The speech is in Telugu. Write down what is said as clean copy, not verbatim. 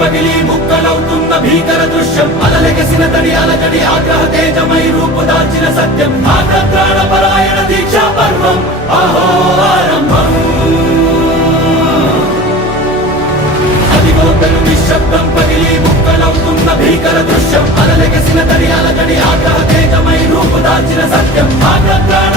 పగిలి ముక్కలవుతున్న భీకర దృశ్యం అలలెగసిన తడి అలజడి ఆగ్రహ తేజమై రూపుదాల్చిన సత్యం ఆగ్రత్రాణ పరాయణ దీక్షా పర్వం అహో ఆరంభం అదిగో పెను నిశ్శబ్దం పగిలి ముక్కలవుతున్న భీకర దృశ్యం అలలెగసిన తడి అలజడి ఆగ్రహ తేజమై రూపుదాల్చిన సత్యం ఆగ్రత్రాణ